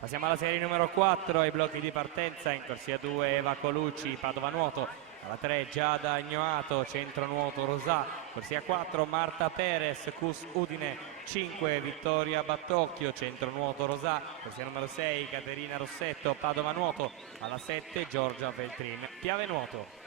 Passiamo alla serie numero 4, ai blocchi di partenza. In corsia 2 Eva Colucci, Padova Nuoto. Alla 3 Giada Agnoato, Centro Nuoto Rosà. Corsia 4 Marta Perez, Cus Udine. 5 Vittoria Battocchio, Centro Nuoto Rosà. Corsia numero 6 Caterina Rossetto, Padova Nuoto. Alla 7 Giorgia Feltrin, Piave Nuoto.